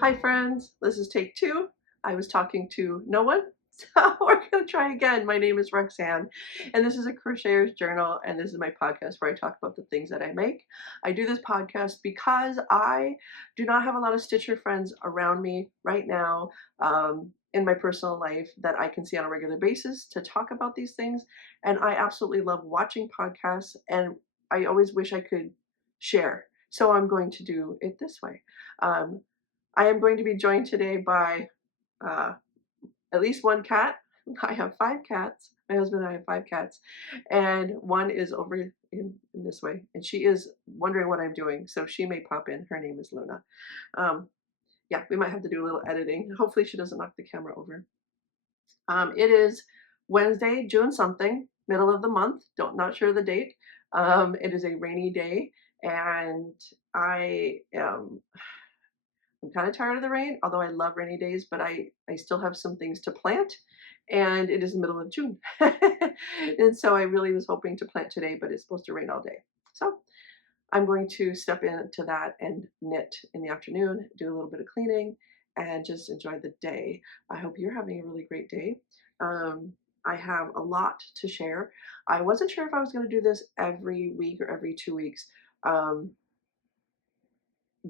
Hi friends, this is take two. I was talking to no one, so we're gonna try again. My name is Roxanne, and this is a Crocheter's Journal, and this is my podcast where I talk about the things that I make. I do this podcast because I do not have a lot of Stitcher friends around me right now in my personal life that I can see on a regular basis to talk about these things, and I absolutely love watching podcasts, and I always wish I could share. So I'm going to do it this way. Um, I am going to be joined today by uh, at least one cat. I have five cats. My husband and I have five cats, and one is over in this way, and she is wondering what I'm doing, so she may pop in. Her name is Luna. Um, yeah, we might have to do a little editing. Hopefully, she doesn't knock the camera over. It is Wednesday, June something, middle of the month. Not sure the date. It is a rainy day, and I am I'm kind of tired of the rain, although I love rainy days, but I still have some things to plant, and it is the middle of June. And so I really was hoping to plant today, but it's supposed to rain all day. So I'm going to step into that and knit in the afternoon, do a little bit of cleaning, and just enjoy the day. I hope you're having a really great day. I have a lot to share. I wasn't sure if I was going to do this every week or every 2 weeks. Um,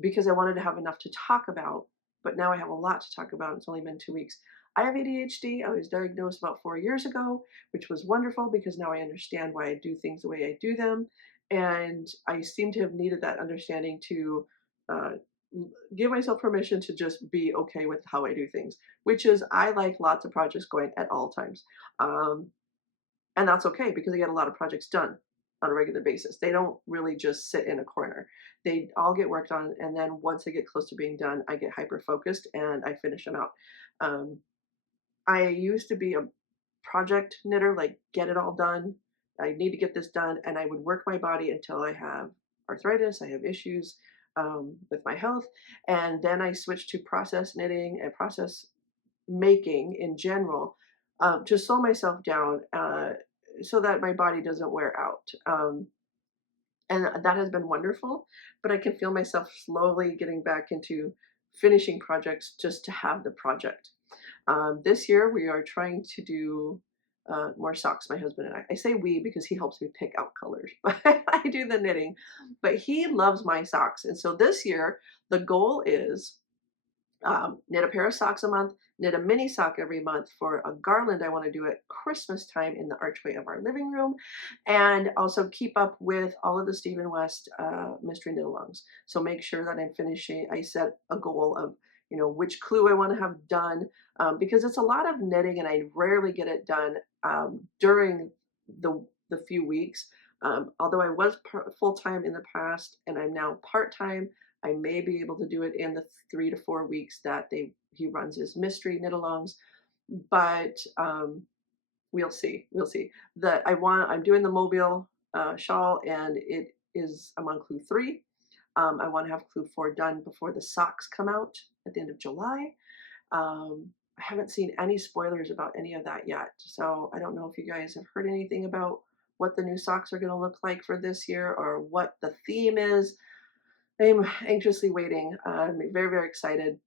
because I wanted to have enough to talk about, but now I have a lot to talk about. It's only been 2 weeks. I have ADHD. I was diagnosed about 4 years ago, which was wonderful because now I understand why I do things the way I do them. And I seem to have needed that understanding to uh, give myself permission to just be okay with how I do things, which is I like lots of projects going at all times. Um, and that's okay because I get a lot of projects done on a regular basis. They don't really just sit in a corner. They all get worked on, and then once they get close to being done, I get hyper focused and I finish them out. Um, I used to be a project knitter, like get it all done. I need to get this done, and I would work my body until I have arthritis. I have issues with my health, and then I switched to process knitting and process making in general to slow myself down so that my body doesn't wear out. And that has been wonderful, but I can feel myself slowly getting back into finishing projects just to have the project. This year we are trying to do more socks, my husband and I. I say we because he helps me pick out colors, but I do the knitting. But he loves my socks. And so this year, the goal is knit a pair of socks a month, knit a mini sock every month for a garland I want to do at Christmas time in the archway of our living room, and also keep up with all of the Stephen West mystery knit-alongs. So make sure that I'm finishing. I set a goal of which clue I want to have done because it's a lot of knitting and I rarely get it done during the few weeks. Although I was full-time in the past and I'm now part-time, I may be able to do it in the 3 to 4 weeks that he runs his mystery knit-alongs, but we'll see. We'll see. I'm doing the Mobile shawl, and I'm on clue 3. I want to have clue 4 done before the socks come out at the end of July. I haven't seen any spoilers about any of that yet, so I don't know if you guys have heard anything about what the new socks are going to look like for this year or what the theme is. I'm anxiously waiting. I'm very, very excited.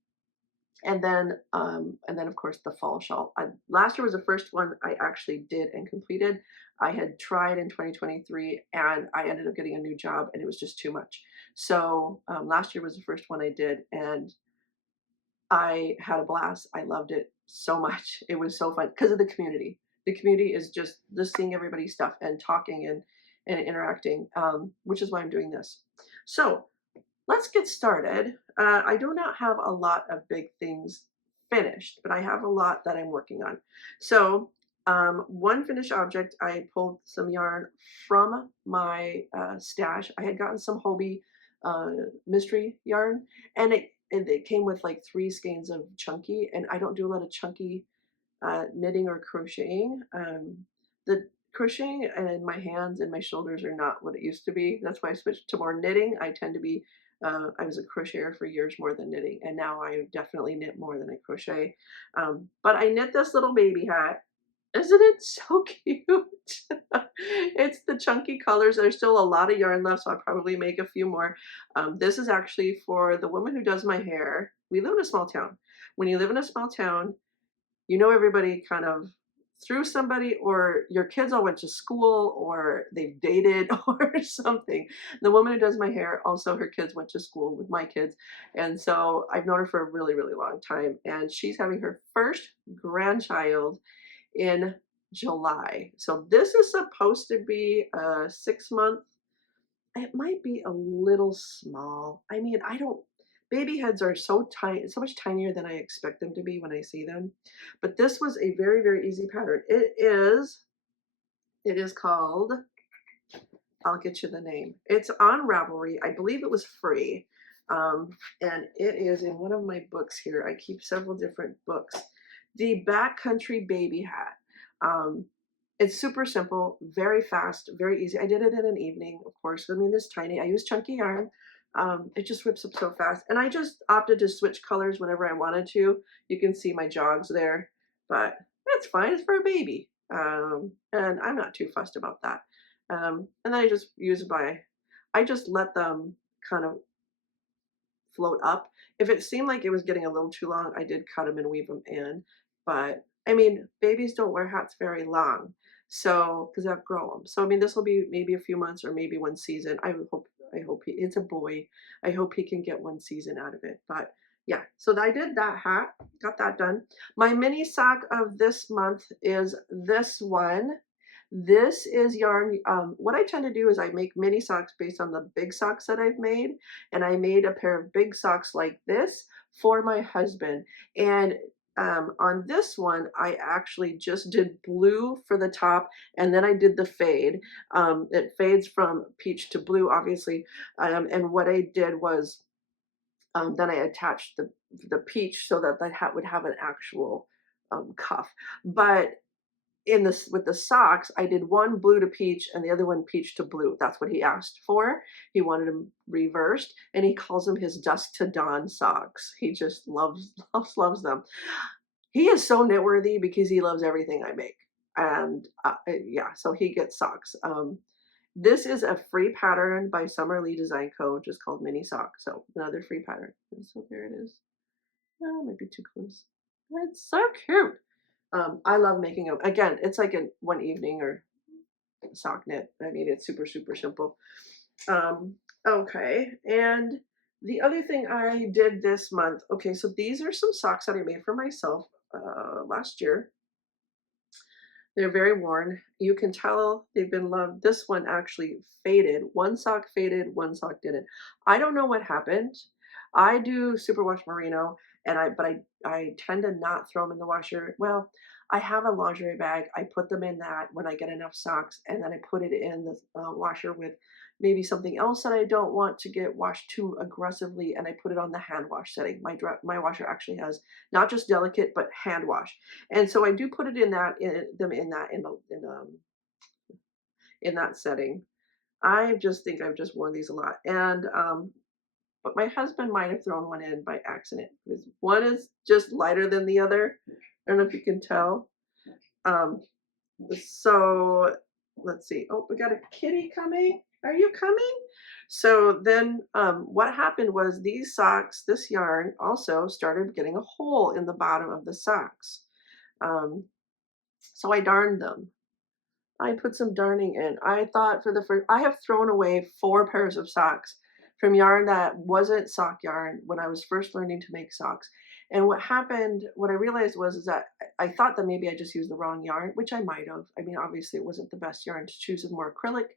And then of course the fall shawl. Last year was the first one I actually did and completed. I had tried in 2023 and I ended up getting a new job and it was just too much. So last year was the first one I did and I had a blast. I loved it so much. It was so fun because of the community. The community is just seeing everybody's stuff and talking and interacting, which is why I'm doing this. So let's get started. I do not have a lot of big things finished, but I have a lot that I'm working on. So one finished object, I pulled some yarn from my stash. I had gotten some Hobie mystery yarn, and it came with like 3 skeins of chunky, and I don't do a lot of chunky knitting or crocheting. The crocheting and my hands and my shoulders are not what it used to be. That's why I switched to more knitting. I tend to be I was a crocheter for years more than knitting, and now I definitely knit more than I crochet. But I knit this little baby hat, Isn't it so cute? It's the chunky colors. There's still a lot of yarn left, so I'll probably make a few more. This is actually for the woman who does my hair. We live in a small town. When you live in a small town, you know everybody kind of through somebody, or your kids all went to school, or they've dated or something. The woman who does my hair, also her kids went to school with my kids. And so I've known her for a really, really long time. And she's having her first grandchild in July. So this is supposed to be a 6 month. It might be a little small. I mean, I don't, baby heads are so tiny, so much tinier than I expect them to be when I see them. But this was a very, very easy pattern. It is called, I'll get you the name. It's on Ravelry. I believe it was free. And it is in one of my books here. I keep several different books. The Backcountry Baby Hat. It's super simple, very fast, very easy. I did it in an evening, of course. I mean, this tiny. I use chunky yarn. It just whips up so fast. And I just opted to switch colors whenever I wanted to. You can see my jogs there, but that's fine. It's for a baby. And I'm not too fussed about that. And then I just let them kind of float up. If it seemed like it was getting a little too long, I did cut them and weave them in. But I mean, babies don't wear hats very long, so because they outgrow them. So I mean, this will be maybe a few months or maybe one season. It's a boy. I hope he can get one season out of it. But yeah, so I did that hat, got that done. My mini sock of this month is this one. This is yarn. What I tend to do is I make mini socks based on the big socks that I've made, and I made a pair of big socks like this for my husband. And on this one, I actually just did blue for the top, and then I did the fade. It fades from peach to blue, obviously. And what I did was then I attached the peach so that the hat would have an actual cuff. But in this with the socks, I did one blue to peach and the other one peach to blue. That's what he asked for. He wanted them reversed, and he calls them his dusk to dawn socks. He just loves loves them. He is so knitworthy because he loves everything I make. And yeah, so he gets socks. This is a free pattern by Summer Lee Design Co., just called Mini Sock. So another free pattern. So there it is. Oh, might be too close. It's so cute. I love making them. Again, it's like a one evening or sock knit. I mean, it's super, super simple. Okay, and the other thing I did this month. Okay, so these are some socks that I made for myself last year. They're very worn. You can tell they've been loved. This one actually faded. One sock faded, one sock didn't. I don't know what happened. I do superwash merino, and I tend to not throw them in the washer. Well, I have a lingerie bag. I put them in that when I get enough socks, and then I put it in the washer with maybe something else that I don't want to get washed too aggressively, and I put it on the hand wash setting. My washer actually has not just delicate but hand wash. And so I do put it in that in that setting. I just think I've just worn these a lot, and but my husband might have thrown one in by accident because one is just lighter than the other. I don't know if you can tell. Um, so let's see. Oh, we got a kitty coming. Are you coming? So then what happened was these socks, this yarn also started getting a hole in the bottom of the socks. So I darned them. I put some darning in. I thought for the first, I have thrown away 4 pairs of socks from yarn that wasn't sock yarn when I was first learning to make socks. And what happened, what I realized was is that I thought that maybe I just used the wrong yarn, which I might have. I mean, obviously it wasn't the best yarn to choose with more acrylic,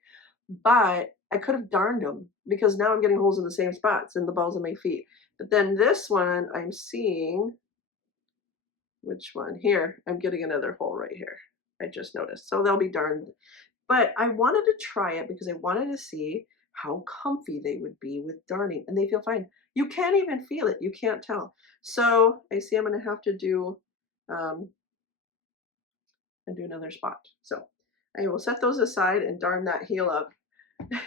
but I could have darned them because now I'm getting holes in the same spots in the balls of my feet. But then this one I'm seeing, which one? Here, I'm getting another hole right here. I just noticed. So they'll be darned. But I wanted to try it because I wanted to see how comfy they would be with darning, and they feel fine. You can't even feel it. You can't tell. So I see I'm going to have to do and do another spot. So I will set those aside and darn that heel up.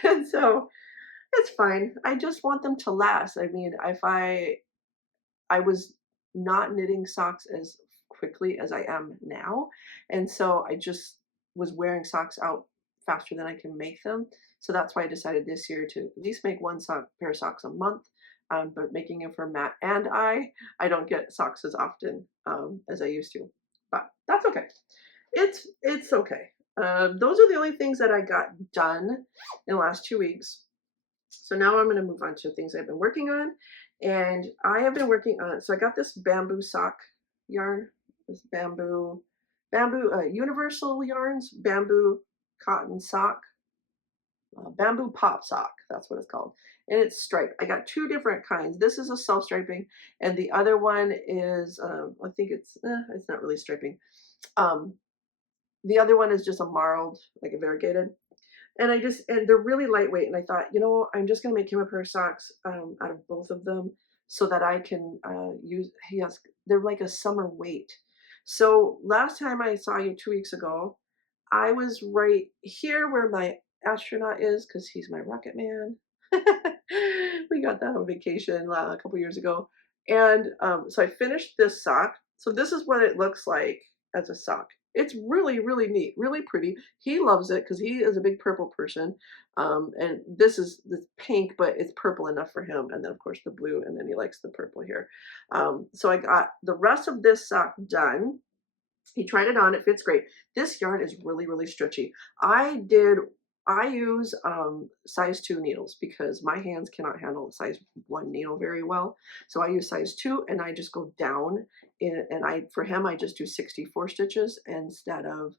And so it's fine. I just want them to last. I mean, if I was not knitting socks as quickly as I am now. And so I just was wearing socks out faster than I can make them. So that's why I decided this year to at least make one pair of socks a month. But making it for Matt and I don't get socks as often as I used to. But that's okay. It's okay. Those are the only things that I got done in the last 2 weeks. So now I'm going to move on to things I've been working on. And I have been working on, so I got this bamboo sock yarn, this universal yarns, bamboo cotton sock, bamboo pop sock. That's what it's called. And it's striped. I got two different kinds. This is a self-striping, and the other one is, I think it's not really striping. The other one is just a marled, like a variegated. And they're really lightweight. And I thought, I'm just going to make him a pair of socks out of both of them so that I can they're like a summer weight. So last time I saw you 2 weeks ago, I was right here where my astronaut is because he's my rocket man. We got that on vacation a couple years ago. And so I finished this sock. So this is what it looks like as a sock. It's really, really neat, really pretty. He loves it because he is a big purple person. And this is this pink, but it's purple enough for him. And then, of course, the blue, and then he likes the purple here. So I got the rest of this sock done. He tried it on. It fits great. This yarn is really, really stretchy. I use size 2 needles because my hands cannot handle size 1 needle very well. So I use size 2 and I just go down for him, I just do 64 stitches instead of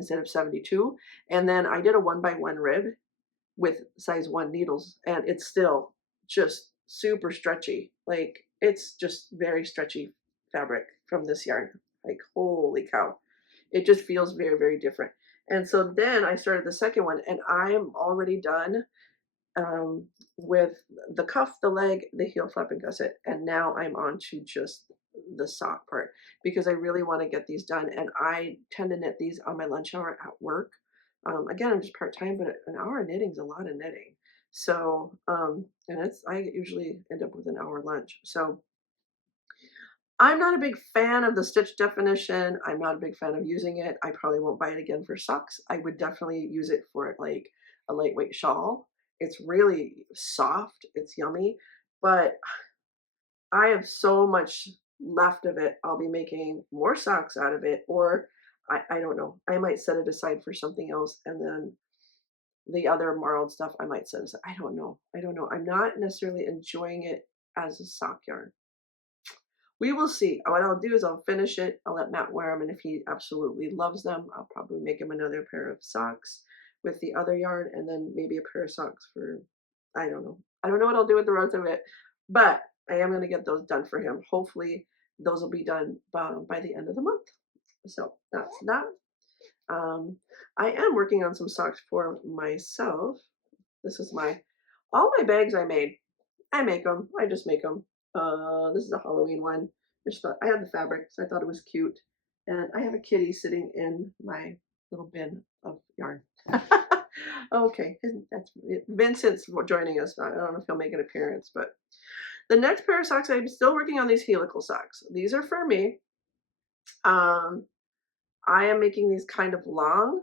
72. And then I did a 1x1 rib with size 1 needles, and it's still just super stretchy. Like, it's just very stretchy fabric from this yarn. Like, holy cow. It just feels very, very different. And so then I started the second one, and I'm already done with the cuff, the leg, the heel flap and gusset. And now I'm on to just the sock part because I really want to get these done. And I tend to knit these on my lunch hour at work. Again, I'm just part-time, but an hour of knitting is a lot of knitting. So, and I usually end up with an hour lunch. So I'm not a big fan of the stitch definition. I'm not a big fan of using it. I probably won't buy it again for socks. I would definitely use it for like a lightweight shawl. It's really soft. It's yummy, but I have so much left of it. I'll be making more socks out of it, or I don't know. I might set it aside for something else, and then the other marled stuff I might set aside. I don't know. I don't know. I'm not necessarily enjoying it as a sock yarn. We will see. What I'll do is I'll finish it. I'll let Matt wear them, and if he absolutely loves them, I'll probably make him another pair of socks with the other yarn, and then maybe a pair of socks for, I don't know. I don't know what I'll do with the rest of it, but I am going to get those done for him. Hopefully, those will be done by the end of the month. So that's that. I am working on some socks for myself. This is all my bags I made. I make them. I just make them. This is a Halloween one. Just thought I had the fabric, so I thought it was cute. And I have a kitty sitting in my little bin of yarn. Okay, that's Vincent's joining us. I don't know if he'll make an appearance, but the next pair of socks, I'm still working on these helical socks. These are for me. I am making these kind of long.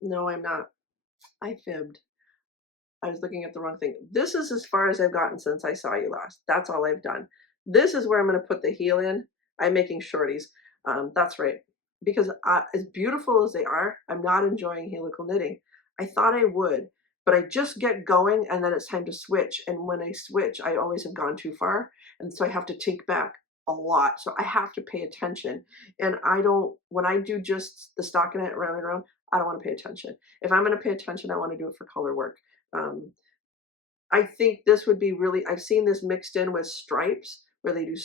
No, I'm not. I fibbed. I was looking at the wrong thing. This is as far as I've gotten since I saw you last. That's all I've done. This is where I'm going to put the heel in. I'm making shorties. That's right. Because as beautiful as they are, I'm not enjoying helical knitting. I thought I would, but I just get going and then it's time to switch. And when I switch, I always have gone too far. And so I have to take back a lot. So I have to pay attention. And when I do just the stockinette round and round, I don't want to pay attention. If I'm going to pay attention, I want to do it for color work. I think this would be really, I've seen this mixed in with stripes where they do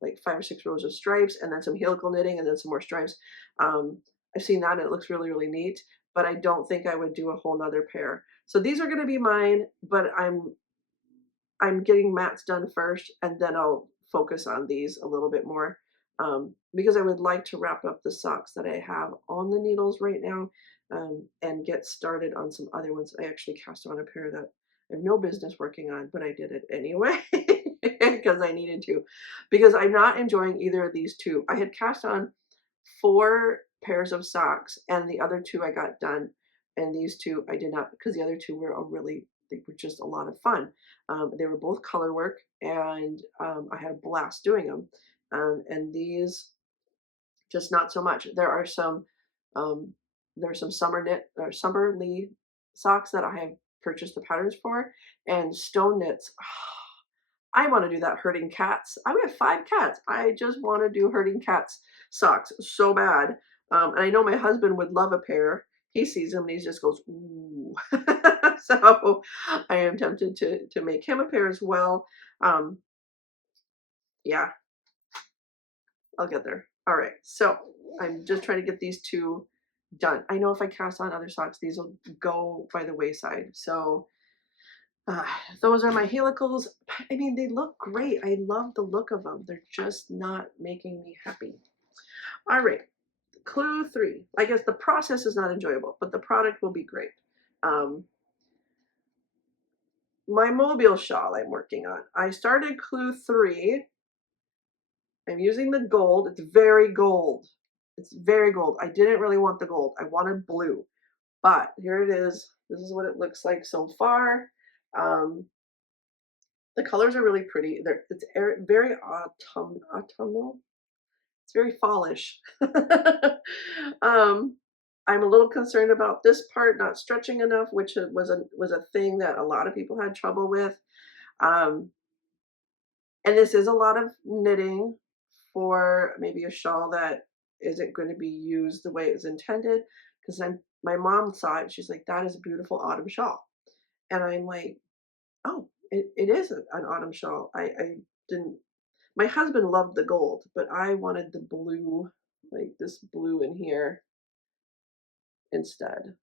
like 5 or 6 rows of stripes and then some helical knitting and then some more stripes. I've seen that and it looks really, really neat, but I don't think I would do a whole nother pair. So these are going to be mine, but I'm getting Matt's done first and then I'll focus on these a little bit more. Because I would like to wrap up the socks that I have on the needles right now and get started on some other ones. I actually cast on a pair that I have no business working on, but I did it anyway. because I needed to, because I'm not enjoying either of these two. I had cast on 4 pairs of socks, and the other 2 I got done, and these 2 I did not, because the other 2 were they were just a lot of fun. They were both color work, and I had a blast doing them. And these, just not so much. Um, there's some summer knit or summerly socks that I have purchased the patterns for, and stone knits. I want to do that herding cats. I have 5 cats. I just want to do herding cats socks so bad. And I know my husband would love a pair. He sees them and he just goes, ooh. So I am tempted to make him a pair as well. Yeah, I'll get there. All right, so I'm just trying to get these 2 done. I know if I cast on other socks, these will go by the wayside. So uh, those are my helicals. I mean, they look great. I love the look of them. They're just not making me happy. All right, clue 3. I guess the process is not enjoyable, but the product will be great. My mobile shawl I'm working on. I started clue 3. I'm using the gold. It's very gold. It's very gold. I didn't really want the gold. I wanted blue. But here it is. This is what it looks like so far. The colors are really pretty. It's very autumnal. It's very fallish. I'm a little concerned about this part not stretching enough, which was a thing that a lot of people had trouble with. Um, and this is a lot of knitting for maybe a shawl that isn't going to be used the way it was intended. Because my mom saw it. She's like, "That is a beautiful autumn shawl," and I'm like, "Oh, it is an autumn shawl." I didn't. My husband loved the gold, but I wanted the blue, like this blue in here instead.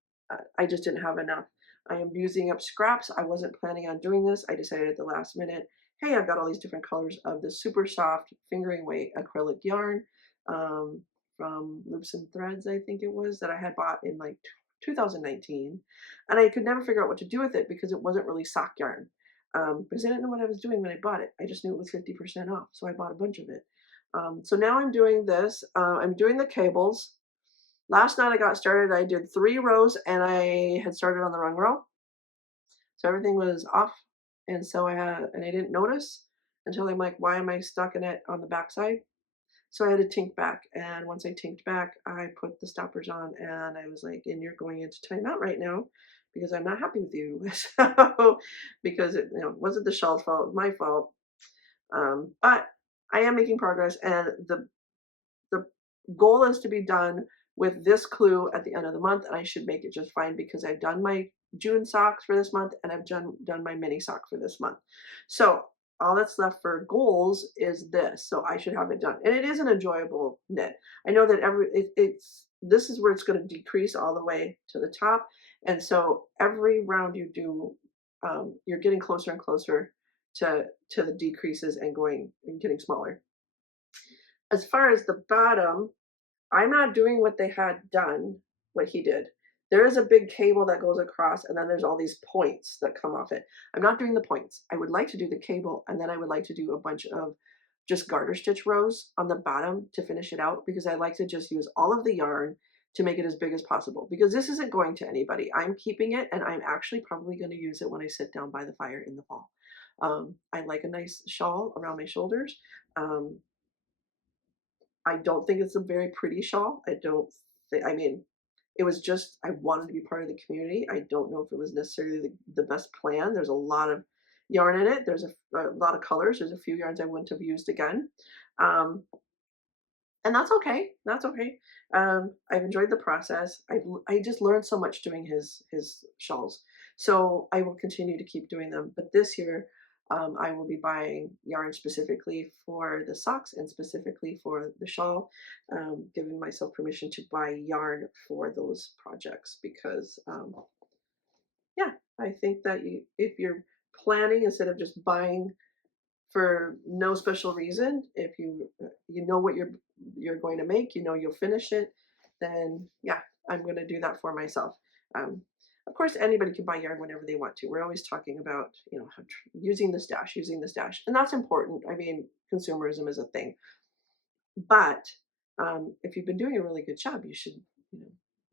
I just didn't have enough. I am using up scraps. I wasn't planning on doing this. I decided at the last minute, hey, I've got all these different colors of this super soft fingering weight acrylic yarn from Loops and Threads, I think it was, that I had bought in like 2019. And I could never figure out what to do with it because it wasn't really sock yarn. Because I didn't know what I was doing when I bought it. I just knew it was 50% off, so I bought a bunch of it. So now I'm doing this. I'm doing the cables. Last night I got started, I did 3 rows and I had started on the wrong row. So everything was off. And so I didn't notice until I'm like, why am I stuck in it on the back side? So I had to tink back. And once I tinked back, I put the stoppers on and I was like, and you're going into timeout right now because I'm not happy with you. So, because it wasn't the shawl's fault, it was my fault. But I am making progress, and the goal is to be done with this clue at the end of the month, and I should make it just fine because I've done my June socks for this month and I've done my mini sock for this month. So all that's left for goals is this. So I should have it done, and it is an enjoyable knit. I know that this is where it's going to decrease all the way to the top, and so every round you do, you're getting closer and closer to the decreases and getting smaller. As far as the bottom, I'm not doing what they had done, what he did. There is a big cable that goes across, and then there's all these points that come off it. I'm not doing the points. I would like to do the cable, and then I would like to do a bunch of just garter stitch rows on the bottom to finish it out, because I like to just use all of the yarn to make it as big as possible, because this isn't going to anybody. I'm keeping it, and I'm actually probably going to use it when I sit down by the fire in the fall. I like a nice shawl around my shoulders. I don't think it's a very pretty shawl. I mean, it was just, I wanted to be part of the community. I don't know if it was necessarily the best plan. There's a lot of yarn in it. There's a lot of colors. There's a few yarns I wouldn't have used again. And that's okay. That's okay. I've enjoyed the process. I just learned so much doing his shawls. So I will continue to keep doing them. But this year, I will be buying yarn specifically for the socks and specifically for the shawl, giving myself permission to buy yarn for those projects because, yeah, I think that if you're planning instead of just buying for no special reason, if you know what you're going to make, you'll finish it, then yeah, I'm going to do that for myself. Of course, anybody can buy yarn whenever they want to. We're always talking about, using the stash, and that's important. I mean, consumerism is a thing, but if you've been doing a really good job, you should, you know,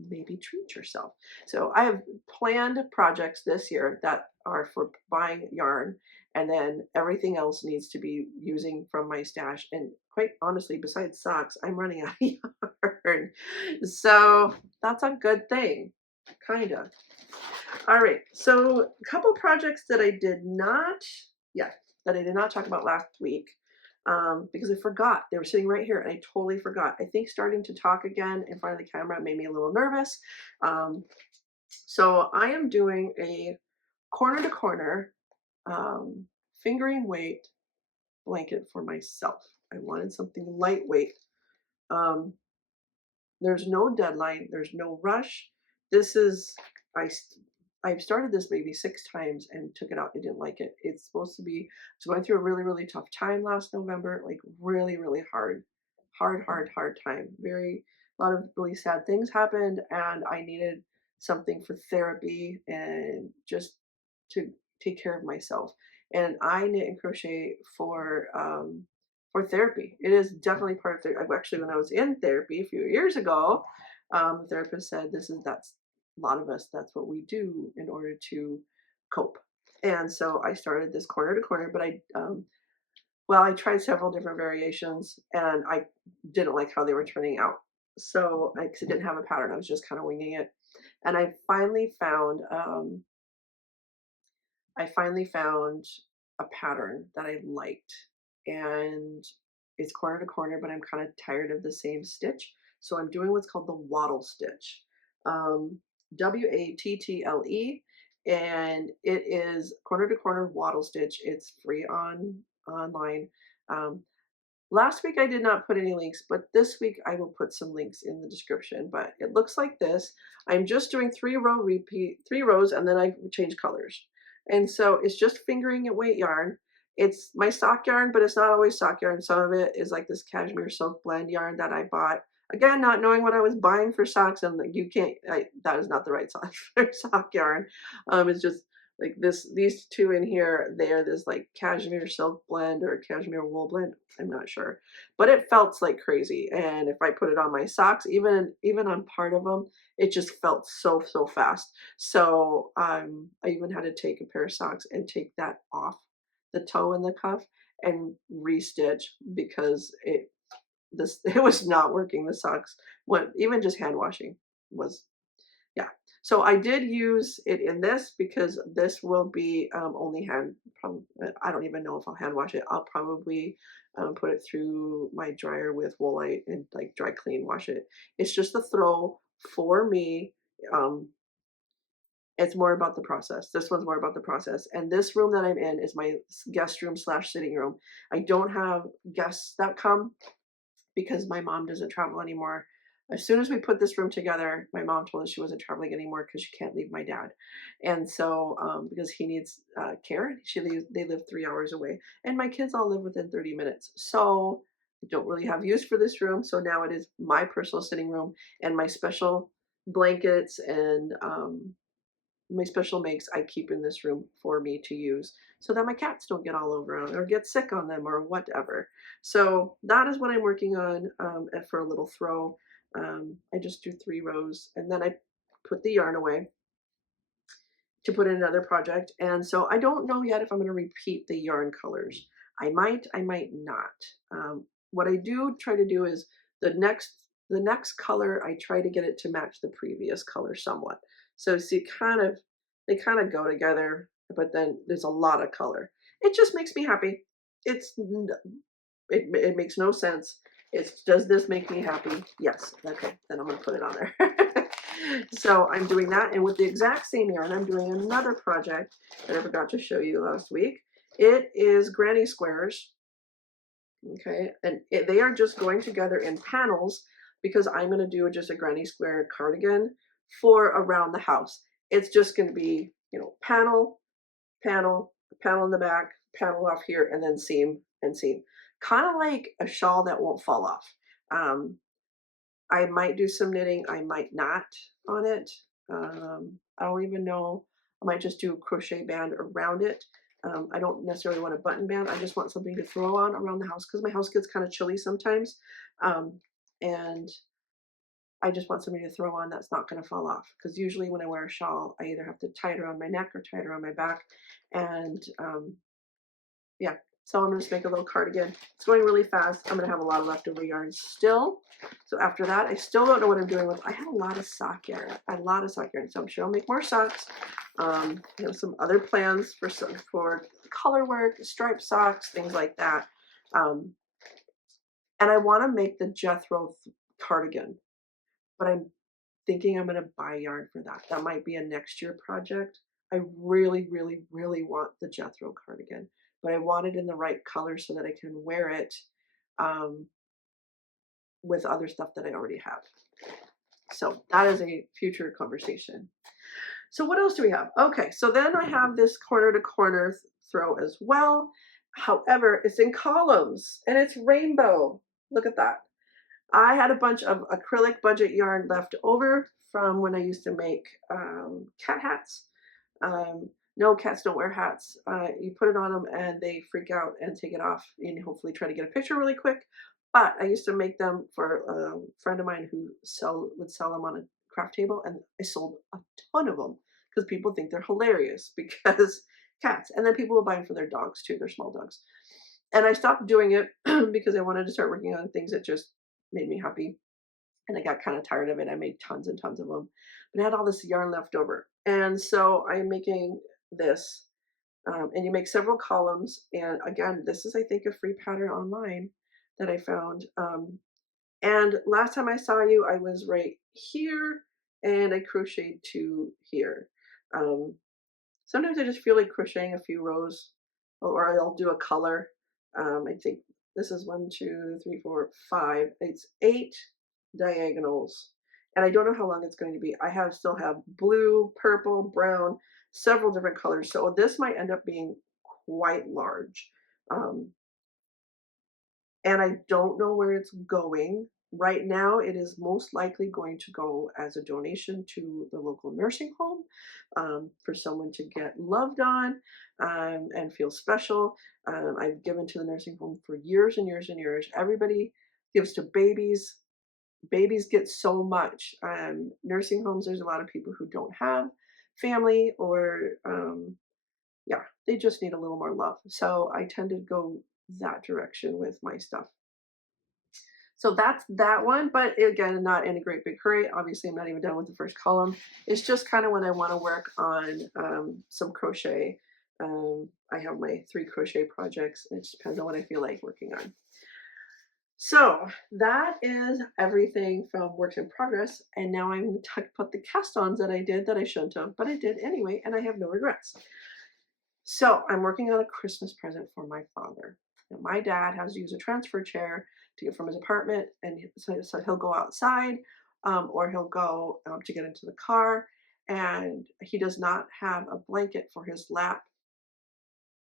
maybe treat yourself. So I have planned projects this year that are for buying yarn, and then everything else needs to be using from my stash. And quite honestly, besides socks, I'm running out of yarn. So that's a good thing, kind of. All right, so a couple projects that I did not, yeah, that I did not talk about last week because I forgot. They were sitting right here and I totally forgot. I think starting to talk again in front of the camera made me a little nervous. So I am doing a corner to corner fingering weight blanket for myself. I wanted something lightweight. Um, There's no deadline, there's no rush. This is I st I've started this maybe 6 times and took it out. I didn't like it. It's supposed to be I was going through a really, really tough time last November, like really, really hard. Hard time. A lot of really sad things happened and I needed something for therapy and just to take care of myself. And I knit and crochet for therapy. It is definitely part of therapy. Actually, when I was in therapy a few years ago, the therapist said that's a lot of us. That's what we do in order to cope. And so I started this corner to corner, but I tried several different variations, and I didn't like how they were turning out. So I didn't have a pattern. I was just kind of winging it, and I finally found a pattern that I liked, and it's corner to corner, but I'm kind of tired of the same stitch. So I'm doing what's called the wattle stitch, WATTLE, and it is corner to corner wattle stitch. It's free online. Um, Last week I did not put any links, but this week I will put some links in the description. But it looks like this. I'm just doing 3 rows, and then I change colors. And so it's just fingering it weight yarn. It's my sock yarn, but it's not always sock yarn. Some of it is like this cashmere silk blend yarn that I bought. Again, not knowing what I was buying for socks, and you can't. That is not the right sock for sock yarn. It's just like these two in here. They are this like cashmere silk blend or cashmere wool blend. I'm not sure, but it felt like crazy. And if I put it on my socks, even on part of them, it just felt so fast. So I even had to take a pair of socks and take that off the toe and the cuff and restitch because it was not working. The socks, what even just hand washing was, yeah. So I did use it in this because this will be only I don't even know if I'll hand wash it. I'll probably put it through my dryer with Woolite and like dry clean wash it. It's just a throw for me. Um, it's more about the process. This one's more about the process. And this room that I'm in is my guest room slash sitting room. I don't have guests that come because my mom doesn't travel anymore. As soon as we put this room together, my mom told us she wasn't traveling anymore because she can't leave my dad. And so, because he needs care, they live 3 hours away. And my kids all live within 30 minutes. So I don't really have use for this room. So now it is my personal sitting room and my special blankets and my special makes I keep in this room for me to use so that my cats don't get all over them or get sick on them or whatever. So that is what I'm working on for a little throw. I just do 3 rows and then I put the yarn away to put in another project. And so I don't know yet if I'm going to repeat the yarn colors. I might not. What I do try to do is the next color, I try to get it to match the previous color somewhat. So see, they kind of go together, but then there's a lot of color. It just makes me happy. It makes no sense. Does this make me happy? Yes. Okay, then I'm gonna put it on there. So I'm doing that, and with the exact same yarn, I'm doing another project that I forgot to show you last week. It is granny squares. Okay, and they are just going together in panels because I'm going to do just a granny square cardigan for around the house. It's just going to be, panel, panel, panel in the back, panel off here, and then seam and seam. Kind of like a shawl that won't fall off. I might do some knitting, I might not on it. I don't even know. I might just do a crochet band around it. I don't necessarily want a button band. I just want something to throw on around the house because my house gets kind of chilly sometimes. Um, and I just want something to throw on that's not going to fall off. Because usually when I wear a shawl, I either have to tie it around my neck or tie it around my back. And yeah, so I'm gonna just make a little cardigan. It's going really fast. I'm gonna have a lot of leftover yarn still. So after that, I still don't know what I'm doing with. I have a lot of sock yarn. A lot of sock yarn. So I'm sure I'll make more socks. I have some other plans for color work, striped socks, things like that. Um, and I want to make the Jethro cardigan, but I'm thinking I'm going to buy yarn for that. That might be a next year project. I really, really, really want the Jethro cardigan, but I want it in the right color so that I can wear it um, with other stuff that I already have. So that is a future conversation. So what else do we have? Okay, so then I have this corner to corner throw as well. However, it's in columns and it's rainbow. Look at that. I had a bunch of acrylic budget yarn left over from when I used to make cat hats. No, cats don't wear hats. You put it on them and they freak out and take it off and hopefully try to get a picture really quick. But I used to make them for a friend of mine who would sell them on a craft table, and I sold a ton of them because people think they're hilarious because cats. And then people will buy them for their dogs too, their small dogs. And I stopped doing it because I wanted to start working on things that just made me happy. And I got kind of tired of it. I made tons and tons of them, but I had all this yarn left over. And so I'm making this, and you make several columns. And again, this is, I think, a free pattern online that I found. And last time I saw you, I was right here and I crocheted to here. Sometimes I just feel like crocheting a few rows, or I'll do a color. I think this is 1, 2, 3, 4, 5. It's 8 diagonals, and I don't know how long it's going to be. I still have blue, purple, brown, several different colors. So this might end up being quite large. Um, and I don't know where it's going. Right now, it is most likely going to go as a donation to the local nursing home for someone to get loved on and feel special. I've given to the nursing home for years and years and years. Everybody gives to babies. Babies get so much. Nursing homes, there's a lot of people who don't have family or, yeah, they just need a little more love. So I tend to go that direction with my stuff. So that's that one, but again, not in a great big hurry. Obviously, I'm not even done with the first column. It's just kind of when I want to work on some crochet. I have my 3 crochet projects. It just depends on what I feel like working on. So that is everything from works in progress. And now I'm going to talk about the cast-ons that I did that I shouldn't have, but I did anyway, and I have no regrets. So I'm working on a Christmas present for my father. Now, my dad has to use a transfer chair to get from his apartment, and so he'll go outside or he'll go to get into the car, and he does not have a blanket for his lap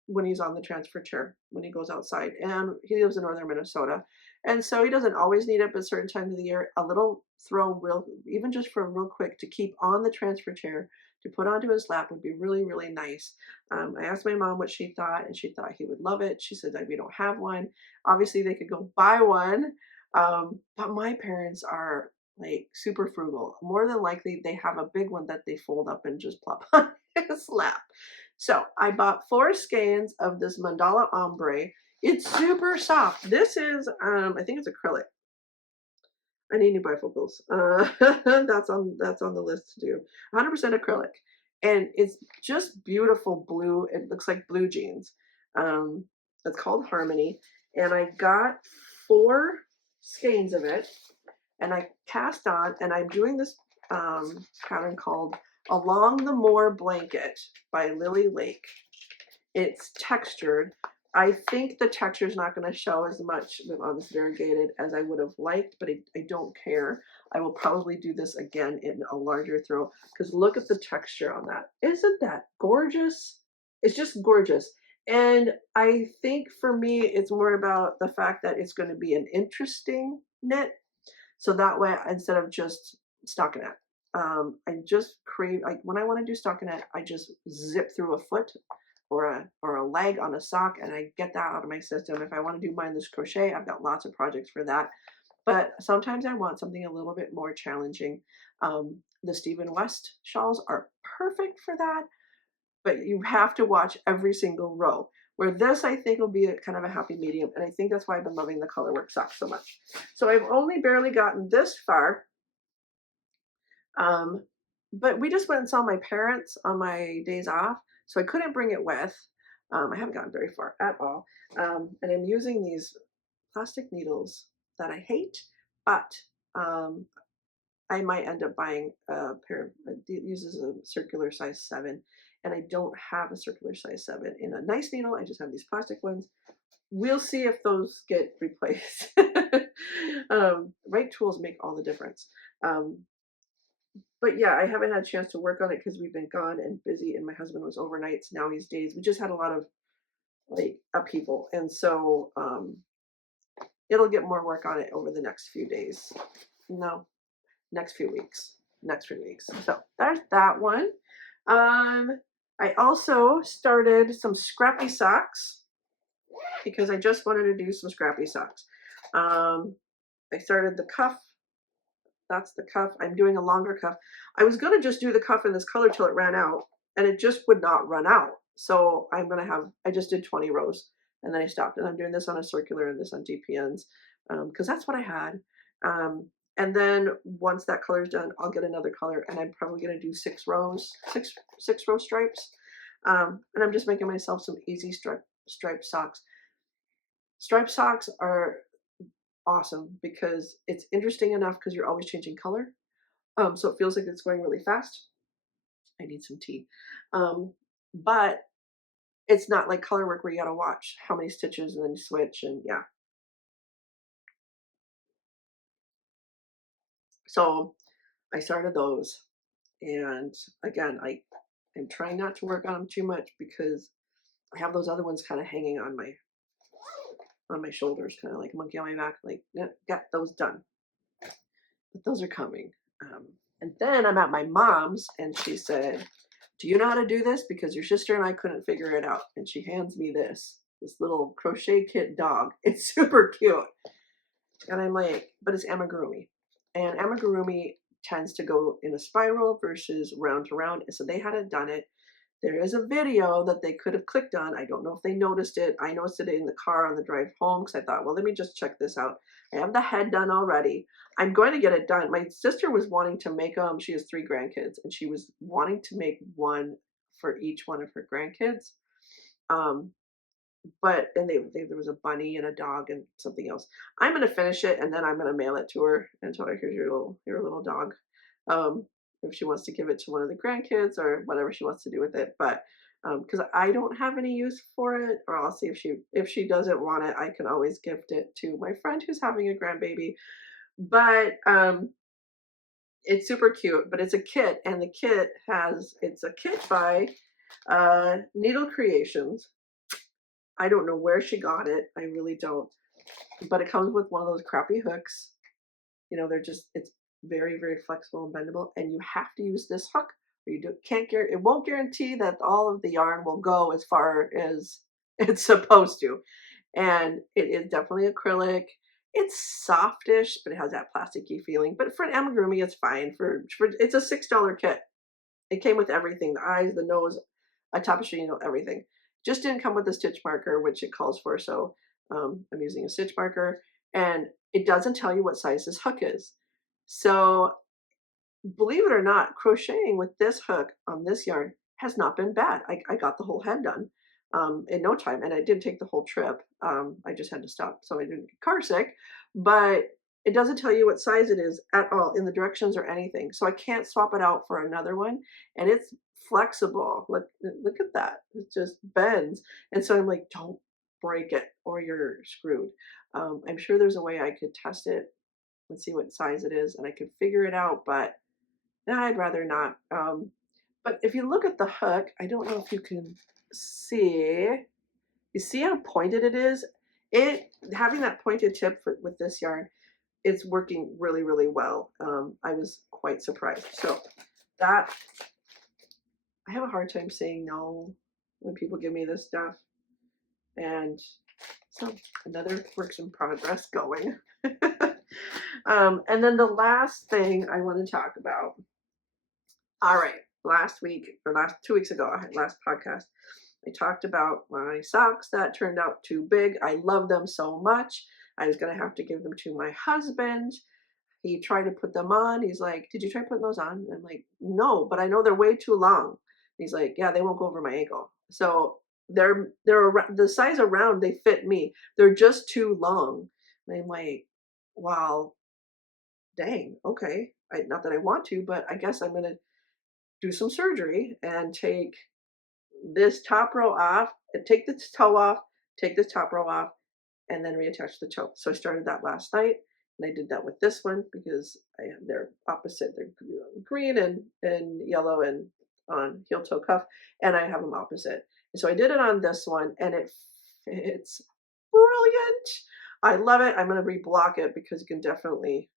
when he's on the transfer chair when he goes outside. And he lives in northern Minnesota, and so he doesn't always need it, but certain times of the year a little throw, real, even just for real quick, to keep on the transfer chair to put onto his lap would be really, really nice. I asked my mom what she thought, and she thought he would love it. She said that we don't have one. Obviously they could go buy one, but my parents are like super frugal. More than likely they have a big one that they fold up and just plop on his lap. So I bought 4 skeins of this mandala ombre. It's super soft. This is, I think it's acrylic. I need new bifocals. That's on the list to do. 100% acrylic, and it's just beautiful blue. It looks like blue jeans. It's called Harmony, and I got 4 skeins of it, and I cast on, and I'm doing this pattern called Along the Moor Blanket by Lily Lake. It's textured. I think the texture is not going to show as much on this variegated as I would have liked, but I don't care. I will probably do this again in a larger throw because look at the texture on that. Isn't that gorgeous? It's just gorgeous. And I think for me, it's more about the fact that it's going to be an interesting knit. So that way, instead of just stockinette. I just crave, like when I want to do stockinette, I just zip through a foot or a leg on a sock, and I get that out of my system. If I want to do mindless crochet, I've got lots of projects for that. But sometimes I want something a little bit more challenging. The Stephen West shawls are perfect for that, but you have to watch every single row. Where this, I think, will be a kind of a happy medium, and I think that's why I've been loving the colorwork socks so much. So I've only barely gotten this far, but we just went and saw my parents on my days off, so I couldn't bring it with. I haven't gotten very far at all, and I'm using these plastic needles that I hate, but um, I might end up buying a pair of, it uses a circular size 7, and I don't have a circular size 7 in a nice needle. I just have these plastic ones. We'll see if those get replaced. Right tools make all the difference. But yeah, I haven't had a chance to work on it because we've been gone and busy, and my husband was overnights. Now he's days. We just had a lot of like upheaval, and so it'll get more work on it over the next few days. No, next few weeks. Next few weeks. So there's that one. I also started some scrappy socks because I just wanted to do some scrappy socks. I started the cuff. That's the cuff. I'm doing a longer cuff. I was going to just do the cuff in this color till it ran out, and it just would not run out. So I'm going to have, I just did 20 rows, and then I stopped, and I'm doing this on a circular and this on DPNs, because that's what I had. And then once that color is done, I'll get another color, and I'm probably going to do 6 rows, six row stripes. And I'm just making myself some easy striped socks. Striped socks are awesome because it's interesting enough because you're always changing color. So it feels like it's going really fast. I need some tea. But it's not like color work where you gotta watch how many stitches and then switch, and yeah. So I started those, and again, I'm trying not to work on them too much because I have those other ones kind of hanging on my shoulders, kind of like a monkey on my back. Like, yeah, got those done, but those are coming. And then I'm at my mom's, and she said, "Do you know how to do this? Because your sister and I couldn't figure it out." And she hands me this little crochet kit dog. It's super cute. And I'm like, but it's amigurumi. And amigurumi tends to go in a spiral versus round to round. So they hadn't done it. There is a video that they could have clicked on. I don't know if they noticed it. I noticed it in the car on the drive home because I thought, well, let me just check this out. I have the head done already. I'm going to get it done. My sister was wanting to make them. She has 3 grandkids, and she was wanting to make one for each one of her grandkids. And there was a bunny and a dog and something else. I'm going to finish it, and then I'm going to mail it to her and tell her, here's your little dog. If she wants to give it to one of the grandkids or whatever she wants to do with it. But because I don't have any use for it, or I'll see if she doesn't want it, I can always gift it to my friend who's having a grandbaby. But it's super cute, but it's a kit, and it's a kit by Needle Creations. I don't know where she got it. I really don't. But it comes with one of those crappy hooks. You know, it's very, very flexible and bendable, and you have to use this hook, or it won't guarantee that all of the yarn will go as far as it's supposed to. And it is definitely acrylic. It's softish, but it has that plasticky feeling. But for an amigurumi, it's fine. It's a $6 kit. It came with everything: the eyes, the nose, a tapestry, everything. Just didn't come with a stitch marker, which it calls for. So I'm using a stitch marker, and it doesn't tell you what size this hook is. So believe it or not, crocheting with this hook on this yarn has not been bad. I got the whole head done in no time, and I did take the whole trip. I just had to stop so I didn't get car sick, but it doesn't tell you what size it is at all in the directions or anything. So I can't swap it out for another one, and it's flexible. Look at that. It just bends. And so I'm like, don't break it or you're screwed. I'm sure there's a way I could test it and see what size it is, and I could figure it out, but I'd rather not. But if you look at the hook, I don't know if you can see. You see how pointed it is? Having that pointed tip with this yarn it's working really, really well. I was quite surprised. So that, I have a hard time saying no when people give me this stuff. And so another works in progress going. And then the last thing I want to talk about. All right, last week or last 2 weeks ago, I had last podcast. I talked about my socks that turned out too big. I love them so much. I was gonna have to give them to my husband. He tried to put them on. He's like, "Did you try putting those on?" I'm like, "No, but I know they're way too long." He's like, "Yeah, they won't go over my ankle." So they're the size around, they fit me. They're just too long. And I'm like, "Wow, dang, okay." Not that I want to, but I guess I'm gonna do some surgery and take this top row off, and take this toe off, take this top row off, and then reattach the toe. So I started that last night, and I did that with this one because they're opposite. They're green and yellow and on heel toe cuff, and I have them opposite. And so I did it on this one, and it fits brilliant. I love it. I'm going to reblock it because you can definitely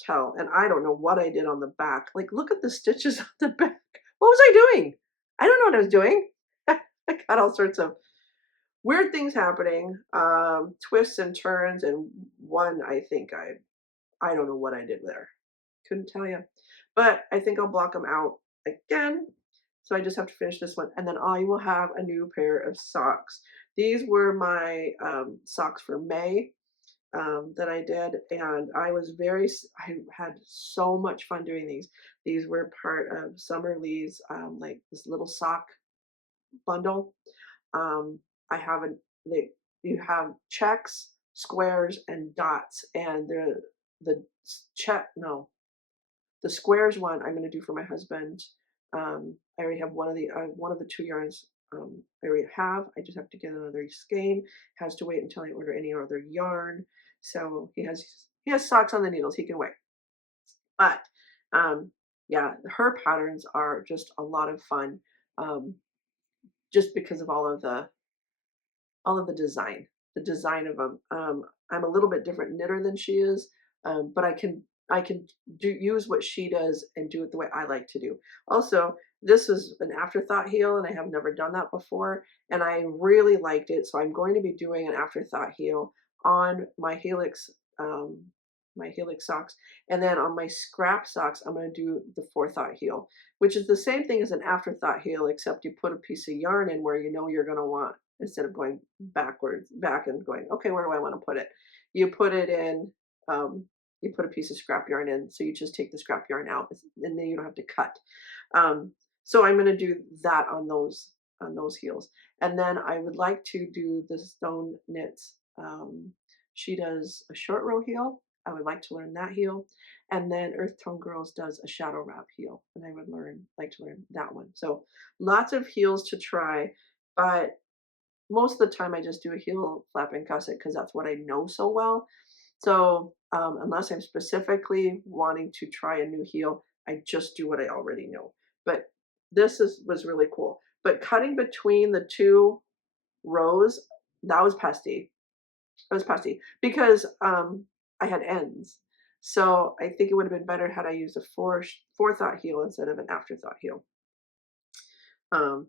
tell. And I don't know what I did on the back. Like, look at the stitches on the back. What was I doing? I don't know what I was doing. I got all sorts of weird things happening, twists and turns, and one I think I don't know what I did there. Couldn't tell you, but I think I'll block them out again. So I just have to finish this one, and then I will have a new pair of socks. These were my socks for May that I did, and I had so much fun doing these. These were part of Summer Lee's like this little sock bundle. I have a they You have checks, squares, and dots, and the check no the squares one I'm going to do for my husband. I already have one of the two yarns. I already have. I just have to get another skein. Has to wait until I order any other yarn. So he has socks on the needles. He can wait. But yeah, her patterns are just a lot of fun. Just because of all of the design of them. I'm a little bit different knitter than she is, but I can use what she does and do it the way I like to do. Also, this is an afterthought heel, and I have never done that before, and I really liked it. So I'm going to be doing an afterthought heel on my Helix. My Helix socks, and then on my scrap socks I'm going to do the forethought heel, which is the same thing as an afterthought heel, except you put a piece of yarn in where you know you're going to want, instead of going back and going, okay, where do I want to put it? You put it in, you put a piece of scrap yarn in, so you just take the scrap yarn out, and then you don't have to cut. So I'm going to do that on those heels, and then I would like to do the Stone Knits. She does a short row heel. I would like to learn that heel, and then Earth Tone Girls does a shadow wrap heel, and I would like to learn that one. So lots of heels to try, but most of the time I just do a heel, flap, and gusset because that's what I know so well. So unless I'm specifically wanting to try a new heel, I just do what I already know. But was really cool. But cutting between the two rows, that was pesty. It was pesty because I had ends. So I think it would have been better had I used a forethought heel instead of an afterthought heel.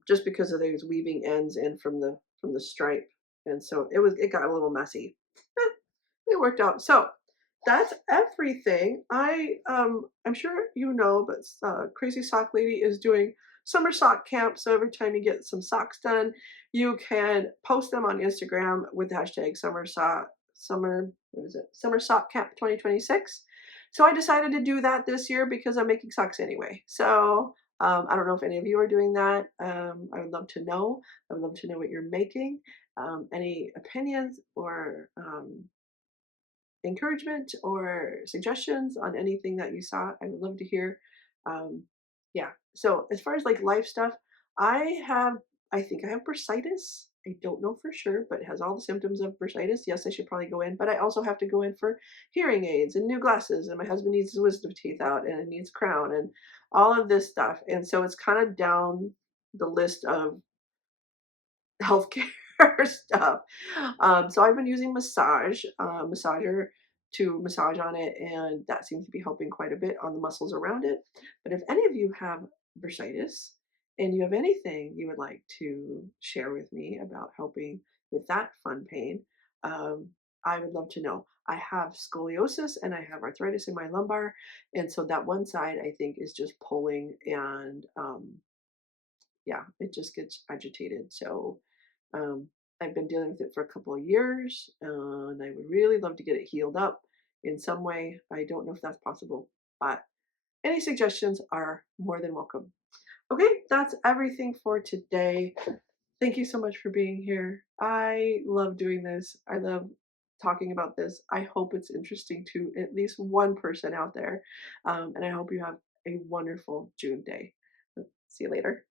Just because of those weaving ends in from the stripe, and so it got a little messy. It worked out. So that's everything. I'm sure you know, but Crazy Sock Lady is doing summer sock camp. So every time you get some socks done, you can post them on Instagram with the hashtag summer sock camp 2026. So I decided to do that this year because I'm making socks anyway. So I don't know if any of you are doing that. I would love to know. I would love to know what you're making. Any opinions or encouragement or suggestions on anything that you saw, I would love to hear. Yeah. So as far as like life stuff, I think I have bursitis. I don't know for sure, but it has all the symptoms of bursitis. Yes, I should probably go in, but I also have to go in for hearing aids and new glasses, and my husband needs his wisdom teeth out, and it needs crown and all of this stuff. And so it's kind of down the list of healthcare stuff. So I've been using massager to massage on it, and that seems to be helping quite a bit on the muscles around it. But if any of you have bursitis and you have anything you would like to share with me about helping with that fun pain, um, I would love to know. I have scoliosis and I have arthritis in my lumbar, and so that one side I think is just pulling, and yeah, it just gets agitated. So um, I've been dealing with it for a couple of years, and I would really love to get it healed up in some way. I don't know if that's possible, but any suggestions are more than welcome. Okay, that's everything for today. Thank you so much for being here. I love doing this. I love talking about this. I hope it's interesting to at least one person out there. And I hope you have a wonderful June day. See you later.